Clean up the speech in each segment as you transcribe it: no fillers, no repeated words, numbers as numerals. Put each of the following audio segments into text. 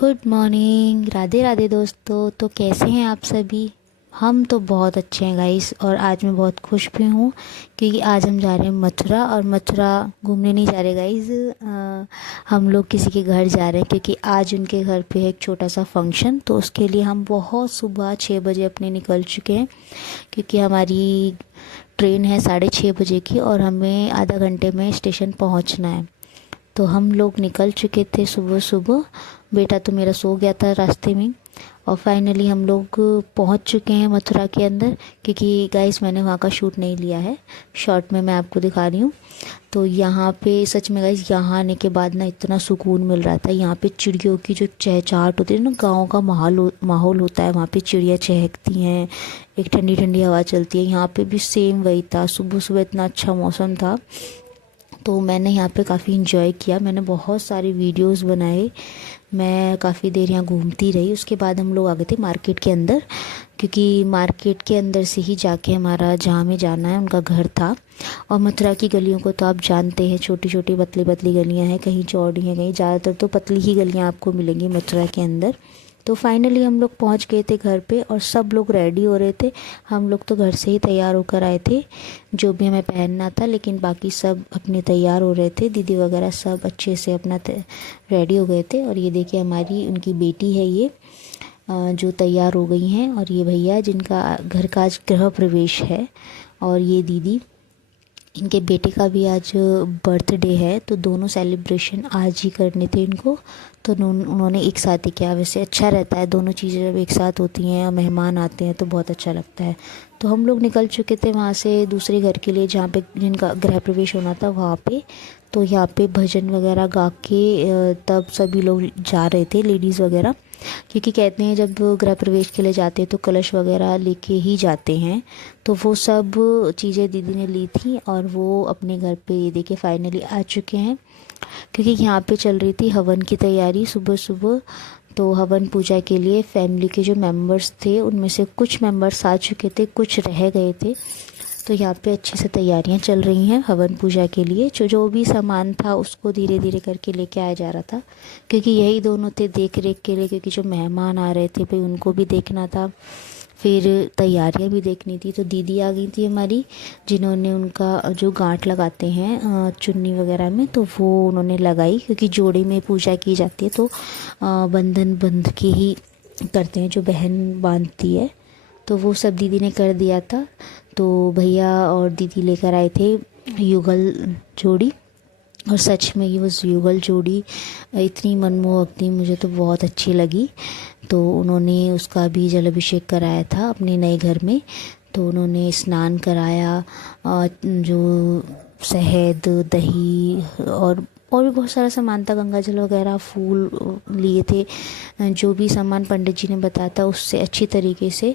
Good morning, Radhe Radhe दोस्तों। तो कैसे हैं आप सभी? हम तो बहुत अच्छे हैं गाइस। और आज मैं बहुत खुश भी हूँ क्योंकि आज हम जा रहे हैं मथुरा। और मथुरा घूमने नहीं जा रहे गाइस, हम लोग किसी के घर जा रहे हैं क्योंकि आज उनके घर पे है एक छोटा सा फंक्शन। तो उसके लिए हम बहुत सुबह 6 बजे अपने निकल चुके हैं क्योंकि हमारी ट्रेन है 6:30 बजे की और हमें आधा घंटे में स्टेशन पहुँचना है। तो हम लोग निकल चुके थे सुबह सुबह। बेटा तो मेरा सो गया था रास्ते में। और फाइनली हम लोग पहुंच चुके हैं मथुरा के अंदर क्योंकि गाइस मैंने वहाँ का शूट नहीं लिया है, शॉर्ट में मैं आपको दिखा रही हूँ। तो यहाँ पे सच में गाइस यहाँ आने के बाद ना इतना सुकून मिल रहा था। यहाँ पे चिड़ियों की जो चहचहाट होती है ना, गाँव का माहौल होता है, वहाँ पे चिड़िया चहकती हैं, एक ठंडी ठंडी हवा चलती है। यहाँ पे भी सेम वही था, सुबह सुबह इतना अच्छा मौसम था। तो मैंने यहाँ पे काफ़ी इन्जॉय किया, मैंने बहुत सारे वीडियोस बनाए, मैं काफ़ी देर यहाँ घूमती रही। उसके बाद हम लोग आ गए थे मार्केट के अंदर क्योंकि मार्केट के अंदर से ही जाके हमारा जहाँ हमें जाना है उनका घर था। और मथुरा की गलियों को तो आप जानते हैं, छोटी छोटी पतली पतली गलियाँ हैं, कहीं चौड़ी हैं, कहीं ज़्यादातर तो पतली ही गलियाँ आपको मिलेंगी मथुरा के अंदर। तो फाइनली हम लोग पहुंच गए थे घर पे और सब लोग रेडी हो रहे थे। हम लोग तो घर से ही तैयार होकर आए थे जो भी हमें पहनना था, लेकिन बाकी सब अपने तैयार हो रहे थे, दीदी वगैरह सब अच्छे से अपना रेडी हो गए थे। और ये देखिए हमारी उनकी बेटी है ये जो तैयार हो गई हैं, और ये भैया जिनका घर का आज गृह प्रवेश है, और ये दीदी, इनके बेटे का भी आज बर्थडे है। तो दोनों सेलिब्रेशन आज ही करने थे इनको, तो उन्होंने एक साथ ही किया। वैसे अच्छा रहता है, दोनों चीज़ें जब एक साथ होती हैं और मेहमान आते हैं तो बहुत अच्छा लगता है। तो हम लोग निकल चुके थे वहाँ से दूसरे घर के लिए जहाँ पे जिनका गृह प्रवेश होना था वहाँ पे। तो यहाँ पे भजन वगैरह गा के तब सभी लोग जा रहे थे, लेडीज़ वगैरह, क्योंकि कहते हैं जब गृह प्रवेश के लिए जाते हैं तो कलश वगैरह लेके ही जाते हैं। तो वो सब चीज़ें दीदी ने ली थी और वो अपने घर पे ये देखिए फाइनली आ चुके हैं क्योंकि यहाँ पे चल रही थी हवन की तैयारी सुबह सुबह। तो हवन पूजा के लिए फैमिली के जो मेंबर्स थे उनमें से कुछ मेंबर्स आ चुके थे, कुछ रह गए थे। तो यहाँ पे अच्छे से तैयारियां चल रही हैं हवन पूजा के लिए। जो जो भी सामान था उसको धीरे धीरे करके लेके आया जा रहा था क्योंकि यही दोनों थे देख रेख के लिए, क्योंकि जो मेहमान आ रहे थे भाई उनको भी देखना था, फिर तैयारियां भी देखनी थी। तो दीदी आ गई थी हमारी जिन्होंने उनका जो गांठ लगाते हैं चुन्नी वगैरह में, तो वो उन्होंने लगाई क्योंकि जोड़े में पूजा की जाती है। तो बंधन बंध के ही करते हैं, जो बहन बांधती है, तो वो सब दीदी ने कर दिया था। तो भैया और दीदी लेकर आए थे युगल जोड़ी, और सच में ये वो युगल जोड़ी इतनी मनमोहक थी, मुझे तो बहुत अच्छी लगी। तो उन्होंने उसका भी जल अभिषेक कराया था अपने नए घर में। तो उन्होंने स्नान कराया, जो शहद दही और भी बहुत सारा सामान था, गंगा जल वगैरह, फूल लिए थे। जो भी सामान पंडित जी ने बताया था उससे अच्छी तरीके से,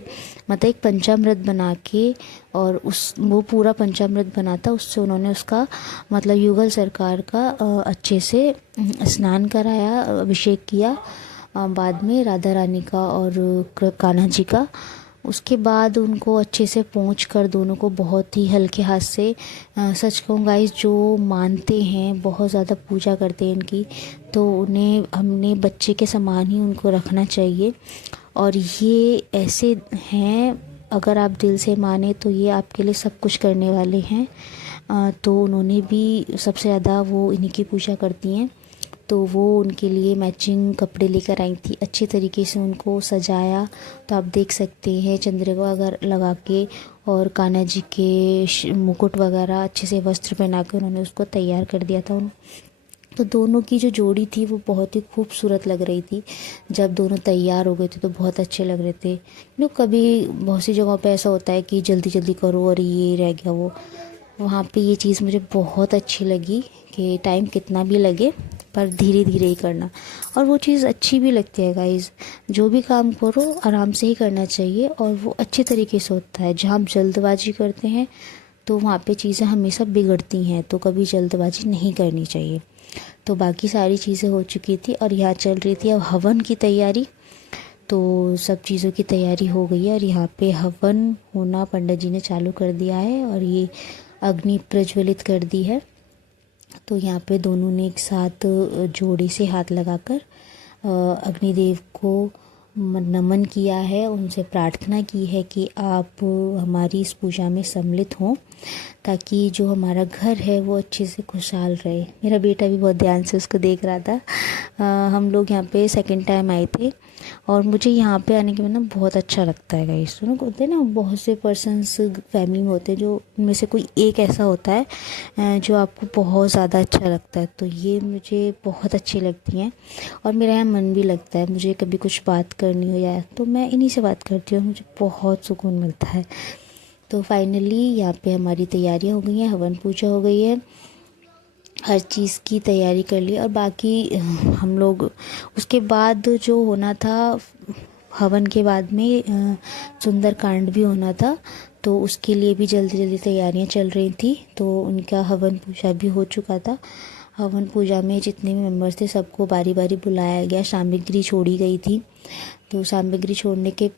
मतलब एक पंचामृत बना के, और वो पूरा पंचामृत बना था, उससे उन्होंने उसका मतलब युगल सरकार का अच्छे से स्नान कराया, अभिषेक किया। बाद में राधा रानी का और कान्हा जी का। उसके बाद उनको अच्छे से पोंछ कर दोनों को बहुत ही हल्के हाथ से, सच कहूँ गाइस जो मानते हैं बहुत ज़्यादा पूजा करते हैं इनकी, तो उन्हें हमने बच्चे के समान ही उनको रखना चाहिए। और ये ऐसे हैं, अगर आप दिल से माने तो ये आपके लिए सब कुछ करने वाले हैं। तो उन्होंने भी सबसे ज़्यादा वो इन्हीं की पूजा करती हैं। तो वो उनके लिए मैचिंग कपड़े लेकर आई थी, अच्छे तरीके से उनको सजाया। तो आप देख सकते हैं चंद्रिका अगर लगा के, और कान्हा जी के मुकुट वगैरह अच्छे से वस्त्र पहना के उन्होंने उसको तैयार कर दिया था। तो दोनों की जो जोड़ी थी वो बहुत ही खूबसूरत लग रही थी। जब दोनों तैयार हो गए थे तो बहुत अच्छे लग रहे थे। कभी बहुत सी जगहों पे ऐसा होता है कि जल्दी जल्दी करो और ये रह गया वो, वहाँ पे ये चीज़ मुझे बहुत अच्छी लगी कि टाइम कितना भी लगे पर धीरे धीरे ही करना। और वो चीज़ अच्छी भी लगती है गाइज़, जो भी काम करो आराम से ही करना चाहिए और वो अच्छे तरीके से होता है। जहाँ हम जल्दबाजी करते हैं तो वहाँ पे चीज़ें हमेशा बिगड़ती हैं, तो कभी जल्दबाजी नहीं करनी चाहिए। तो बाकी सारी चीज़ें हो चुकी थी और यहाँ चल रही थी अब हवन की तैयारी। तो सब चीज़ों की तैयारी हो गई है और यहाँ पे हवन होना पंडित जी ने चालू कर दिया है और ये अग्नि प्रज्वलित कर दी है। तो यहाँ पे दोनों ने एक साथ जोड़े से हाथ लगाकर अग्निदेव को नमन किया है, उनसे प्रार्थना की है कि आप हमारी इस पूजा में सम्मिलित हों ताकि जो हमारा घर है वो अच्छे से खुशहाल रहे। मेरा बेटा भी बहुत ध्यान से उसको देख रहा था। हम लोग यहाँ पे सेकंड टाइम आए थे और मुझे यहाँ पे आने के बाद ना बहुत अच्छा लगता है गाइस। तो होते हैं ना बहुत से पर्सन्स फैमिली में होते हैं जो उनमें से कोई एक ऐसा होता है जो आपको बहुत ज़्यादा अच्छा लगता है। तो ये मुझे बहुत अच्छी लगती हैं और मेरा यहाँ मन भी लगता है। मुझे कभी कुछ बात करनी हो या तो मैं इन्हीं से बात करती हूँ, मुझे बहुत सुकून मिलता है। तो फाइनली यहाँ पे हमारी तैयारियाँ हो गई हैं, हवन पूजा हो गई है, हर चीज़ की तैयारी कर ली और बाकी हम लोग उसके बाद जो होना था हवन के बाद में सुंदरकांड भी होना था, तो उसके लिए भी जल्दी जल्दी तैयारियां चल रही थी। तो उनका हवन पूजा भी हो चुका था। हवन पूजा में जितने भी मेंबर्स थे सबको बारी बारी बुलाया गया, सामग्री छोड़ी गई थी। तो सामग्री छोड़ने के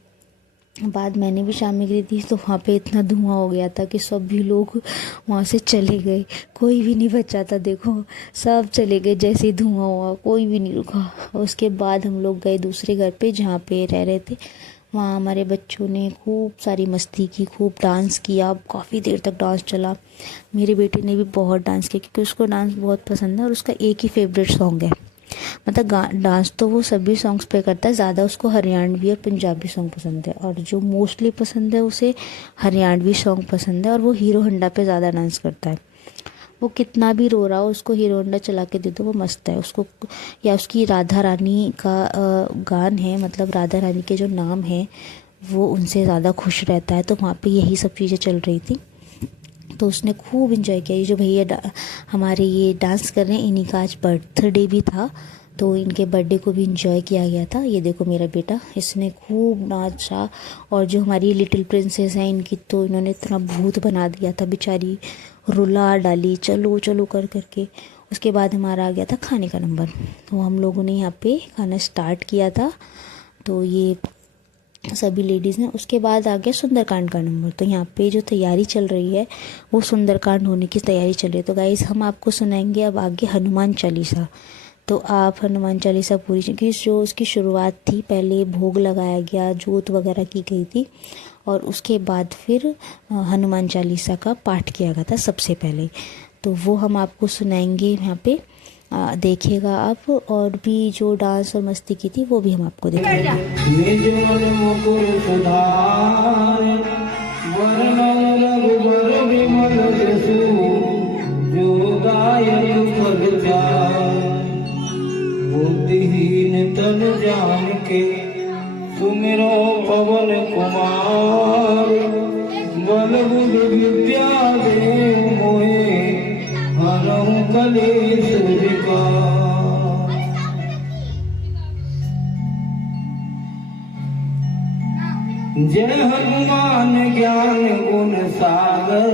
बाद मैंने भी सामग्री दी तो वहाँ पे इतना धुआं हो गया था कि सभी लोग वहाँ से चले गए, कोई भी नहीं बचा था। देखो सब चले गए जैसे ही धुआं हुआ, कोई भी नहीं रुका। उसके बाद हम लोग गए दूसरे घर पे जहाँ पे रह रहे थे। वहाँ हमारे बच्चों ने खूब सारी मस्ती की, खूब डांस किया, काफ़ी देर तक डांस चला। मेरे बेटे ने भी बहुत डांस किया क्योंकि उसको डांस बहुत पसंद है और उसका एक ही फेवरेट सॉन्ग है। मतलब डांस तो वो सभी सॉन्ग्स पे करता है, ज़्यादा उसको हरियाणवी और पंजाबी सॉन्ग पसंद है और जो मोस्टली पसंद है उसे हरियाणवी सॉन्ग पसंद है और वो हीरो होंडा पे ज़्यादा डांस करता है। वो कितना भी रो रहा हो उसको हीरो होंडा चला के दे दो वो मस्त है उसको। या उसकी राधा रानी का गान है, मतलब राधा रानी के जो नाम है वो उनसे ज़्यादा खुश रहता है। तो वहाँ पे यही सब चीज़ें चल रही थी तो उसने खूब इन्जॉय किया। ये जो भैया हमारे ये डांस कर रहे हैं इन्हीं का आज बर्थडे भी था तो इनके बर्थडे को भी इन्जॉय किया गया था। ये देखो मेरा बेटा, इसने खूब नाचा और जो हमारी लिटिल प्रिंसेस है इनकी तो इन्होंने इतना भूत बना दिया था, बेचारी रुला डाली चलो चलो कर करके। उसके बाद हमारा आ गया था खाने का नंबर, तो हम लोगों ने यहाँ पे खाना स्टार्ट किया था। तो ये सभी लेडीज़ ने, उसके बाद आ गया सुंदरकांड का नंबर। तो यहाँ पे जो तैयारी चल रही है वो सुंदरकांड होने की तैयारी चल रही है। तो गाइस हम आपको सुनाएंगे अब आगे हनुमान चालीसा। तो आप हनुमान चालीसा पूरी, क्योंकि जो उसकी शुरुआत थी पहले भोग लगाया गया, जोत वगैरह की गई थी और उसके बाद फिर हनुमान चालीसा का पाठ किया गया था सबसे पहले। तो वो हम आपको सुनाएंगे यहाँ पे, देखिएगा आप। और भी जो डांस और मस्ती की थी वो भी हम आपको दिखाएंगे। बुद्धिहीन तन जान के सुमिरो पवन कुमार, बल बुद्धि विद्या दे मोहे हरहु कलेश विकार। जय हनुमान ज्ञान गुण सागर,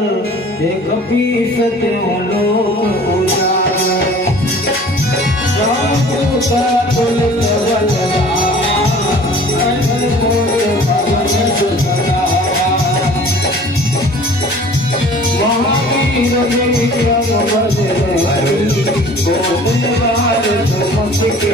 एक पीसत लोक उजागर। महावीर विक्रम बजरंगी, गोविंद तुमसे के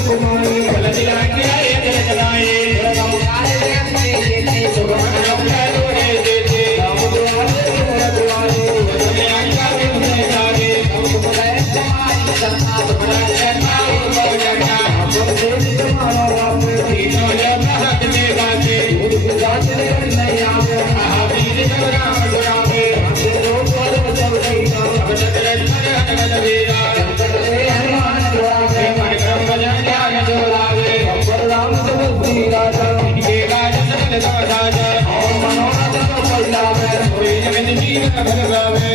कुमार मारो आपे तीनों जब हक दे बाते गुजरात रे नहीं आवे वीर जब राम सुरावे हमसे दो पर जब नहीं अब तक लड़ने हट वीरा रे हनुमान सुरावे मन क्रम भजन ध्यान जोड़ावे अपर राम सब वीरा इनके गाज सकल समाज और मनोरथ को फैलावे कोई जगत जीव भगवावे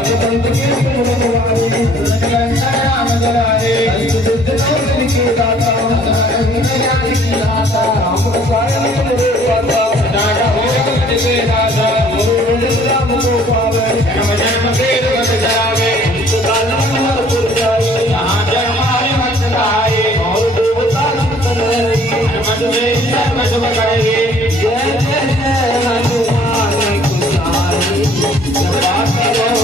भगवंत के गुणगावे राम जलाए सिद्ध लोक के दाता ज्ञान की दाता राम स्वयं मेरे पाता दाता हो जगत के दाता मोरे राम को पावे जन्म जन्म के दुख जरावे कालम हर पुर जाए जहाँ जन्म हरि मत लाए और देवता संतन हनुमत में सर्व शुभ करे जय जय जय हनुमान कुसारी जपा करो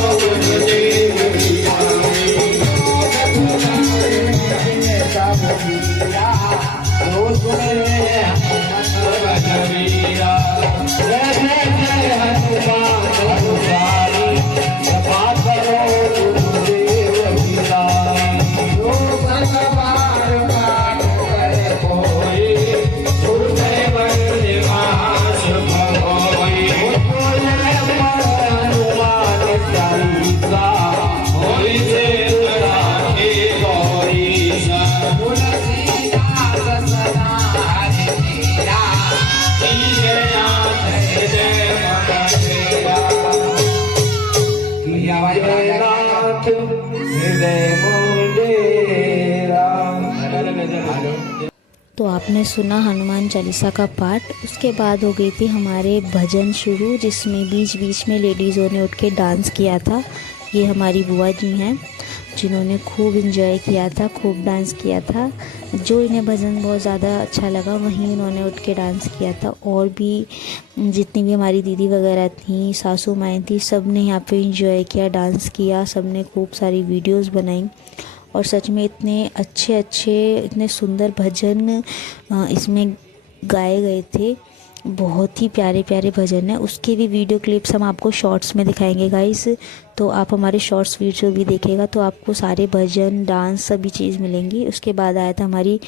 तो आपने सुना हनुमान चालीसा का पाठ। उसके बाद हो गई थी हमारे भजन शुरू, जिसमें बीच बीच में लेडीज़ों ने उठ के डांस किया था। ये हमारी बुआ जी हैं जिन्होंने खूब इंजॉय किया था, खूब डांस किया था। जो इन्हें भजन बहुत ज़्यादा अच्छा लगा वहीं उन्होंने उठ के डांस किया था। और भी जितनी भी हमारी दीदी वगैरह थी, सासू माएँ थी, सब ने यहाँ पे इंजॉय किया, डांस किया, सब ने खूब सारी वीडियोस बनाई। और सच में इतने अच्छे इतने सुंदर भजन इसमें गाए गए थे। बहुत ही प्यारे प्यारे भजन है। उसके भी वीडियो क्लिप्स हम आपको शॉर्ट्स में दिखाएंगे गाइस, तो आप हमारे शॉर्ट्स वीडियो भी देखेगा तो आपको सारे भजन, डांस सभी चीज़ मिलेंगी। उसके बाद आया था हमारी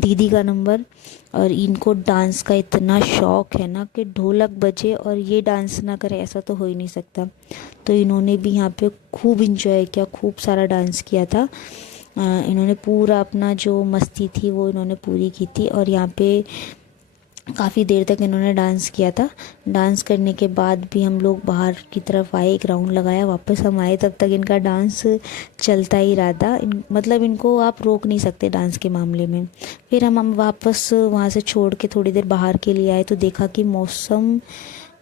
दीदी का नंबर, और इनको डांस का इतना शौक़ है ना कि ढोलक बजे और ये डांस ना करे ऐसा तो हो ही नहीं सकता। तो इन्होंने भी यहाँ पे खूब इंजॉय किया, खूब सारा डांस किया था। इन्होंने पूरा अपना जो मस्ती थी वो इन्होंने पूरी की थी। और यहाँ पे काफ़ी देर तक इन्होंने डांस किया था। डांस करने के बाद भी हम लोग बाहर की तरफ आए, एक राउंड लगाया, वापस हम आए, तब तक इनका डांस चलता ही रहा था। मतलब इनको आप रोक नहीं सकते डांस के मामले में। फिर हम वापस वहाँ से छोड़ के थोड़ी देर बाहर के लिए आए तो देखा कि मौसम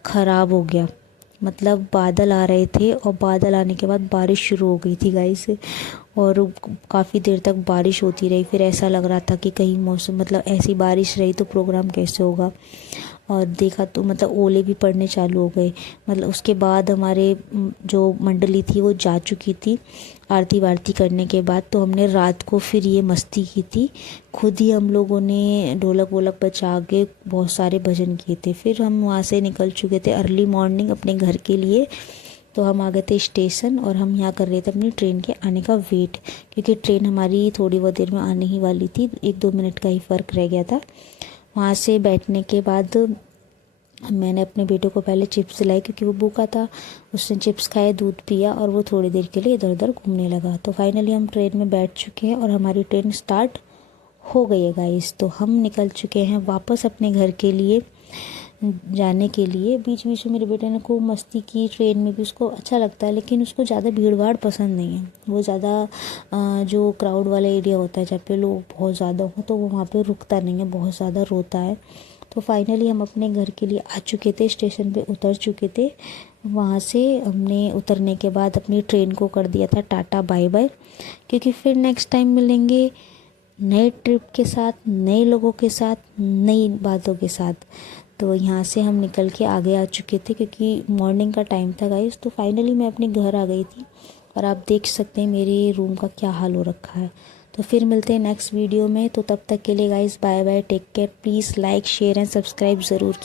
ख़राब हो गया। मतलब बादल आ रहे थे और बादल आने के बाद बारिश शुरू हो गई थी गाइस, और काफ़ी देर तक बारिश होती रही। फिर ऐसा लग रहा था कि कहीं मौसम मतलब ऐसी बारिश रही तो प्रोग्राम कैसे होगा। और देखा तो मतलब ओले भी पड़ने चालू हो गए। मतलब उसके बाद हमारे जो मंडली थी वो जा चुकी थी आरती वारती करने के बाद। तो हमने रात को फिर ये मस्ती की थी, खुद ही हम लोगों ने ढोलक वोलक बजा के बहुत सारे भजन किए थे। फिर हम वहाँ से निकल चुके थे अर्ली मॉर्निंग अपने घर के लिए। तो हम आ गए थे स्टेशन और हम यहाँ कर रहे थे अपनी ट्रेन के आने का वेट, क्योंकि ट्रेन हमारी थोड़ी बहुत देर में आने ही वाली थी, 1-2 मिनट का ही फ़र्क रह गया था। वहाँ से बैठने के बाद मैंने अपने बेटे को पहले चिप्स दिलाई क्योंकि वो भूखा था। उसने चिप्स खाए, दूध पिया और वो थोड़ी देर के लिए इधर उधर घूमने लगा। तो फाइनली हम ट्रेन में बैठ चुके हैं और हमारी ट्रेन स्टार्ट हो गई है गाइस। तो हम निकल चुके हैं वापस अपने घर के लिए जाने के लिए। बीच बीच में मेरे बेटे ने खूब मस्ती की, ट्रेन में भी उसको अच्छा लगता है, लेकिन उसको ज़्यादा भीड़ भाड़ पसंद नहीं है। वो ज़्यादा जो क्राउड वाला एरिया होता है जहाँ पे लोग बहुत ज़्यादा हों तो वो वहाँ पे रुकता नहीं है, बहुत ज़्यादा रोता है। तो फाइनली हम अपने घर के लिए आ चुके थे, स्टेशन पे उतर चुके थे। वहाँ से हमने उतरने के बाद अपनी ट्रेन को कर दिया था टाटा बाय बाय, क्योंकि फिर नेक्स्ट टाइम मिलेंगे नए ट्रिप के साथ, नए लोगों के साथ, नई बातों के साथ। तो यहाँ से हम निकल के आगे आ चुके थे क्योंकि मॉर्निंग का टाइम था गाइस। तो फाइनली मैं अपने घर आ गई थी और आप देख सकते हैं मेरे रूम का क्या हाल हो रखा है। तो फिर मिलते हैं नेक्स्ट वीडियो में। तो तब तक के लिए guys bye bye, take care, please like share and subscribe ज़रूर।